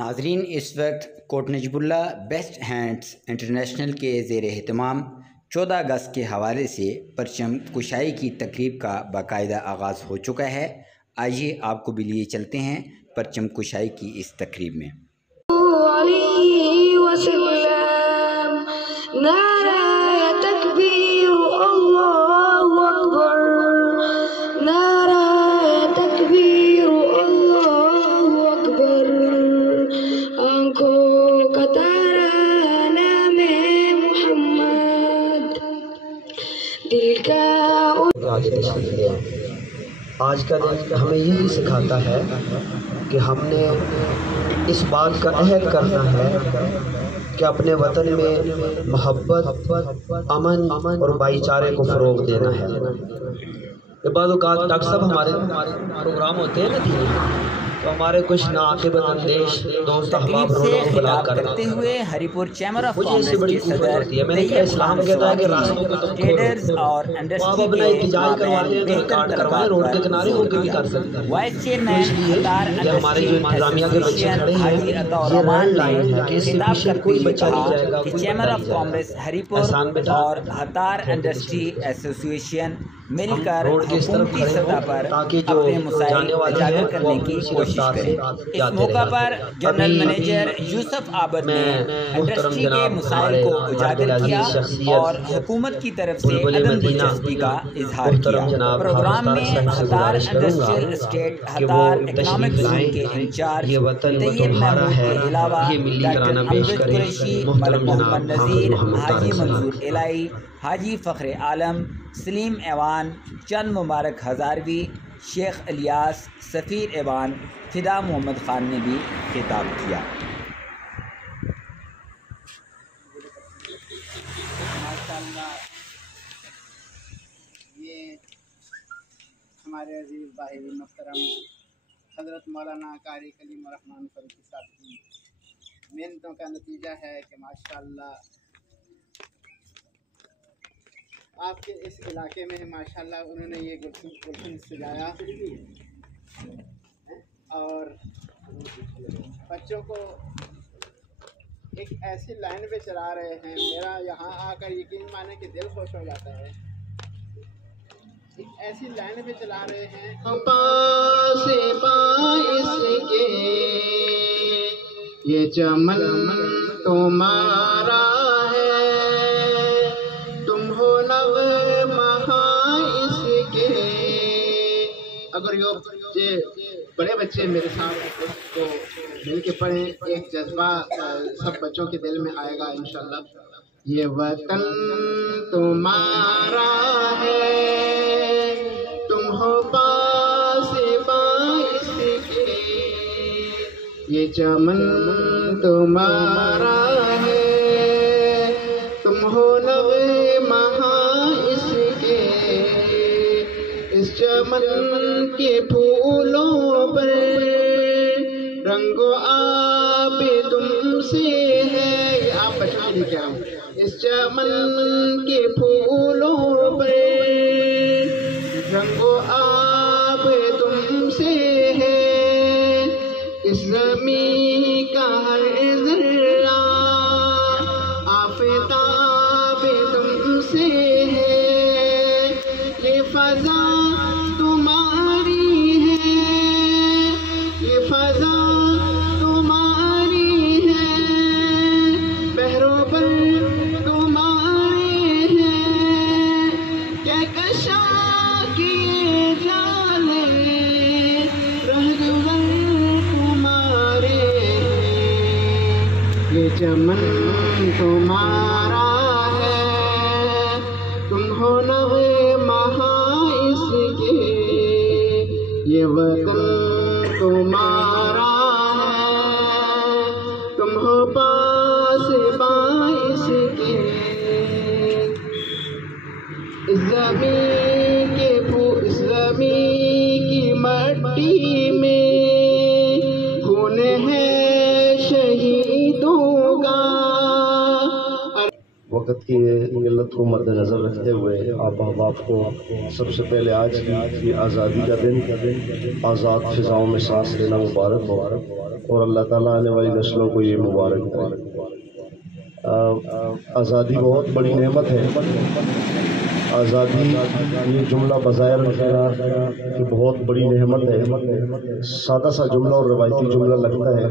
ناظرین، اس وقت کوٹ نجب اللہ best hands international کے زیر اہتمام 14 اگست کے حوالے سے پرچم کشائی کی تقریب کا باقاعدہ آغاز ہو چکا ہے۔ آئیے آپ کو بھی لیے چلتے ہیں پرچم کشائی کی اس تقریب میں۔ آج کا دن ہمیں یہی سکھاتا ہے کہ ہم نے اس بات کا عہد کرنا ہے کہ اپنے وطن میں محبت، امن اور بھائی چارے کو فروغ دینا ہے۔ بعض اوقات ڈاکٹر صاحب ہمارے پروگرام ہوتے ہیں نا، تو ہمارے کچھ ناقابل اندیش دوست تقریب سے خطاب کرتے ہوئے ہری پور چیمبر آف کامرس کے صدر طیب خان سواری ٹریڈرز اور انڈسٹری کے مابین بہتر تعلقات پر وائس چیئرمین ہتار انڈسٹری ایسوسیشن حاجی عطا الرحمان نے خطاب کرتے ہوئے کہا کہ چیمبر آف کامرس ہری پور اور ہتار انڈسٹری ایسوسیشن مل کر حکومتی سطح پر اپنے مسائل اجاگر کرنے کی کوشش کریں۔ اس موقع پر جنرل منیجر یوسف عابد نے انڈسٹری کے مسائل کو اجاگر کیا اور حکومت کی طرف سے عدم دلچسپی کا اظہار کیا۔ پروگرام میں ہتار انڈسٹریل اسٹیٹ ہتار اکنامک زون کے انچارج طیب محمود کے علاوہ ڈاکٹر امجد قریشی، ملک محمد نذیر، حاجی منظور الہی، حاجی فخر عالم، سلیم ایوان، چند مبارک ہزاروی، شیخ الیاس، سفیر ایوان فدا محمد خان نے بھی خطاب کیا۔ یہ ہمارے عزیز باہی محترم حضرت مولانا قاری کلیم الرحمن فاروقی صاحب کی محنتوں کا نتیجہ ہے کہ ماشاءاللہ آپ کے اس علاقے میں ماشاءاللہ انہوں نے یہ گلشن سجایا اور بچوں کو ایک ایسی لائن پہ چلا رہے ہیں، میرا یہاں آ کر یقین مانے کہ دل خوش ہو جاتا ہے۔ ایک ایسی لائن پہ چلا رہے ہیں، پاس باعث کے یہ چمن تمہارا اگر یہ بڑے بچے میرے ساتھ کو مل کے پڑھیں، ایک جذبہ سب بچوں کے دل میں آئے گا انشاءاللہ۔ یہ وطن تمہارا ہے، تم ہو پاس باعث کے، یہ چمن تمہارا ہے، تم ہو نغمہ اس کے، اس چمن کے پھولوں پر رنگ و آب تم سے ہے۔ یہ آپ بچوں کے لیے کہہ رہا ہوں، اس چمن کے پھولوں پر رنگ و آب تم سے ہے، اس زمین کا ہر ذرہ آفتاب تم سے ہے، یہ فضا چمن تمہارا ہے، تم ہو نغمہ اس کے، یہ وطن تمہارا ہے، تم ہو پاس باعث کے، اس زمین کے اس زمین کی مٹی میں خون ہے شہیدوں کا۔ وقت کی قلت کو مد نظر رکھتے ہوئے آپ احباب کو سب سے پہلے آج کی آزادی کا دن آزاد فضاؤں میں سانس لینا مبارک ہو، اور اللہ تعالیٰ آنے والی نسلوں کو یہ مبارک کرے۔ آزادی بہت بڑی نعمت ہے۔ آزادی یہ جملہ بظاہر کہ بہت بڑی نعمت ہے، سادہ سا جملہ اور روایتی جملہ لگتا ہے،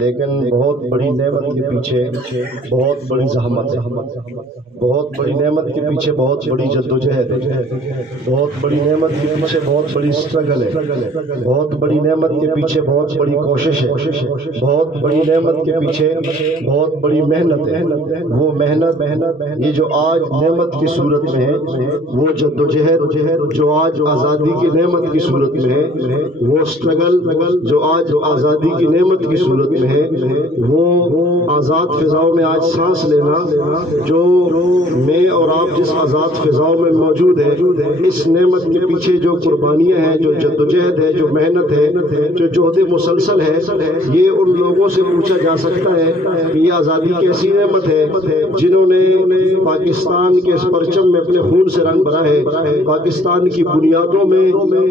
لیکن بہت بڑی نعمت کے پیچھے بہت بڑی زحمت ہے، بہت بڑی نعمت کے پیچھے بہت بڑی جدوجہد ہے، بہت بڑی نعمت کے پیچھے بہت بڑی اسٹرگل ہے، بہت بڑی نعمت کے پیچھے بہت بڑی کوشش ہے، بہت بڑی نعمت کے پیچھے بہت بڑی محنت ہے۔ وہ محنت یہ جو آج نعمت کی صورت میں ہے، وہ جدوجہد جو آج آزادی کی نعمت کی صورت میں ہے، وہ اسٹرگل جو آج آزادی کی نعمت کی صورت میں ہے، وہ آزاد فضاؤں میں آج سانس لینا، جو میں اور آپ جس آزاد فضاؤں میں موجود ہے، اس نعمت کے پیچھے جو قربانیاں ہیں، جو جدوجہد ہے، جو محنت ہے، جو جہد مسلسل ہے، یہ ان لوگوں سے پوچھا جا سکتا ہے کہ یہ آزادی کیسی نعمت ہے جنہوں نے پاکستان کے اس پرچم میں اپنے خون سے رنگ بھرا ہے، پاکستان کی بنیادوں میں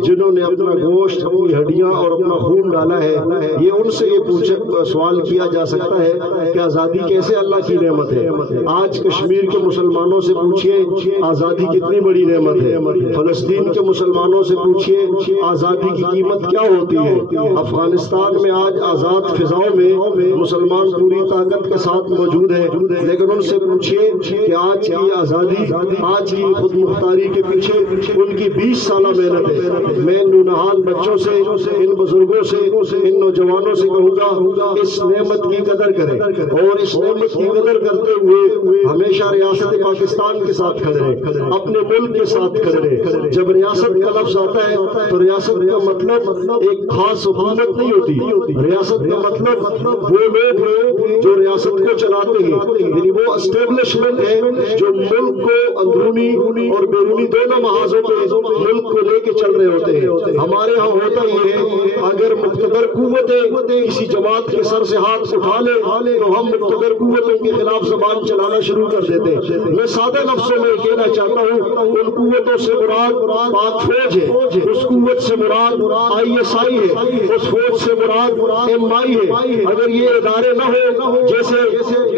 جنہوں نے اپنا گوشت، اپنی ہڈیاں اور اپنا خون ڈالا ہے۔ یہ ان سے یہ سوال کیا جا سکتا ہے کہ آزادی کیسے اللہ کی نعمت ہے۔ آج کشمیر کے مسلمانوں سے پوچھئے آزادی کتنی بڑی نعمت ہے، فلسطین کے مسلمانوں سے پوچھئے آزادی کی قیمت کیا ہوتی ہے۔ افغانستان میں آج آزاد فضاؤں میں مسلمان پوری طاقت کے ساتھ موجود ہے، لیکن ان سے پوچھئے کہ آج کی آزادی، آج کی خود مختاری کے پیچھے ان کی 20 سالہ محنت ہے۔ میں نونہال بچوں سے، ان بزرگوں سے، ان نوجوانوں سے کہوں گا اس نعمت کی قدر کریں، اور اس نعمت کی قدر کرتے ہوئے ہمیشہ ریاست پاکستان کے ساتھ کھڑے رہیں، اپنے ملک کے ساتھ کھڑے رہیں۔ جب ریاست کا لفظ آتا ہے تو ریاست کا مطلب ایک خاص حکومت نہیں ہوتی، ریاست کا مطلب وہ لوگ جو ریاست کو چلاتے ہیں، یعنی وہ اسٹیبلشمنٹ ہے جو ملک کو اندرونی اور بیرونی دونوں محاذوں پہ ملک کو لے کے چل رہے ہوتے ہیں۔ ہمارے ہاں ہوتا یہ ہے اگر مقتدر قوتیں کسی جماعت کے سر سے ہاتھ اٹھا لے تو ہم مقتدر قوتوں کے خلاف زبان چلانا شروع کر دیتے ہیں۔ میں سادہ لفظوں میں کہنا چاہتا ہوں ان قوتوں سے مراد پاک فوج ہے، اس قوت سے مراد ISI ہے، اس فوج سے مراد MI ہے۔ اگر یہ ادارے نہ ہو، جیسے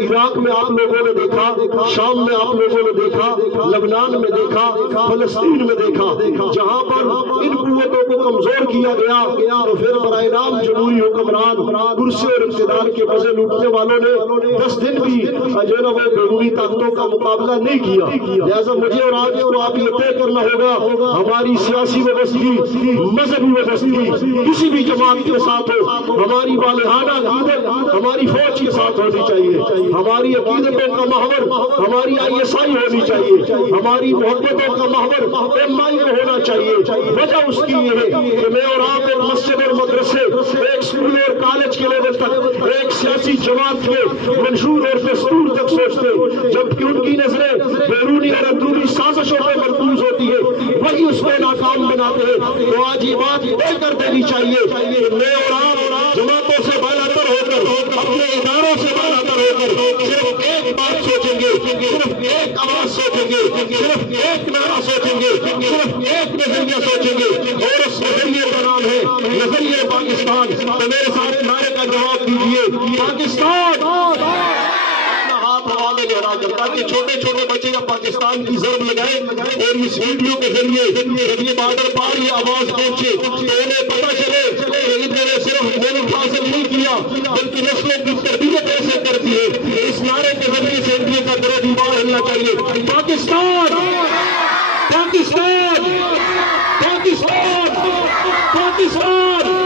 عراق میں آپ لوگوں نے دیکھا، شام میں آپ لوگوں نے دیکھا، لبنان میں دیکھا، فلسطین میں دیکھا، جہاں پر ان قوتوں کو کمزور کیا گیا تو پھر برائے نام جمہوری حکمران کرسی اور اقتدار کے مزے لوٹنے والوں نے 10 دن بھی جو ہے وہ بیرونی طاقتوں کا مقابلہ نہیں کیا۔ لہذا مجھے اور آپ کو یہ طے کرنا ہوگا ہماری سیاسی وابستگی، مذہبی وابستگی کسی بھی جماعت کے ساتھ ہو، ہماری والہانہ عقیدت ہماری فوج کے ساتھ ہونی چاہیے، ہماری عقیدتوں کا محور ہماری ISI ہونی چاہیے، ہماری محبتوں کا محور MI میں ہونا چاہیے۔ وجہ اس کی یہ ہے کہ میں اور آپ ایک مسجد اور مدرسے، ایک اسکول اور کالج کے لیول تک، ایک سیاسی جماعت کے منشور اور دستور تک سوچتے، جبکہ ان کی نظریں بیرونی اور اندرونی سازشوں پر مرکوز ہوتی ہے، وہی اس میں ناکام بناتے ہیں۔ تو آج یہ بات طے کر دینی چاہیے کہ میں اور آپ جماعتوں سے بالاتر ہو کر، اپنے اداروں سے بالاتر ہو کر صرف ایک بات سوچیں گے، صرف ایک آواز سوچیں گے، صرف ایک نعرہ سوچیں گے، صرف ایک نظریہ سوچیں گے، اور اس نظریے کا نام ہے نظریہ پاکستان۔ تو میرے ساتھ نعرے کا جواب دیجیے، پاکستان، تاکہ چھوٹے چھوٹے بچے کا پاکستان کی ضرب لگائیں اور اس ویڈیو کے ذریعے جب یہ بارڈر پار یہ آواز پہنچے تو انہیں پتہ چلے کہ ادھر نے صرف ملک حاصل نہیں کیا بلکہ نسلوں کی تربیت ایسے کرتی ہے۔ اس نعرے کے ذریعے سے انڈیا کا در و دیوار ہلنا چاہیے۔ پاکستان، پاکستان، پاکستان، پاکستان،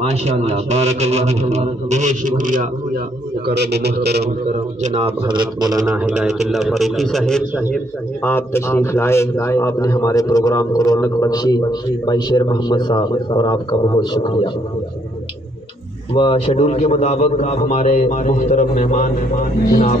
ماشاءاللہ، بارک اللہ فیک۔ بہت شکریہ مکرم و محترم جناب حضرت مولانا ہدایت اللہ فاروقی صاحب، آپ تشریف لائے، آپ نے ہمارے پروگرام کو رونق بخشی۔ بھائی شیر محمد صاحب اور آپ کا بہت شکریہ۔ و شیڈول کے مطابق ہمارے محترم مہمان جناب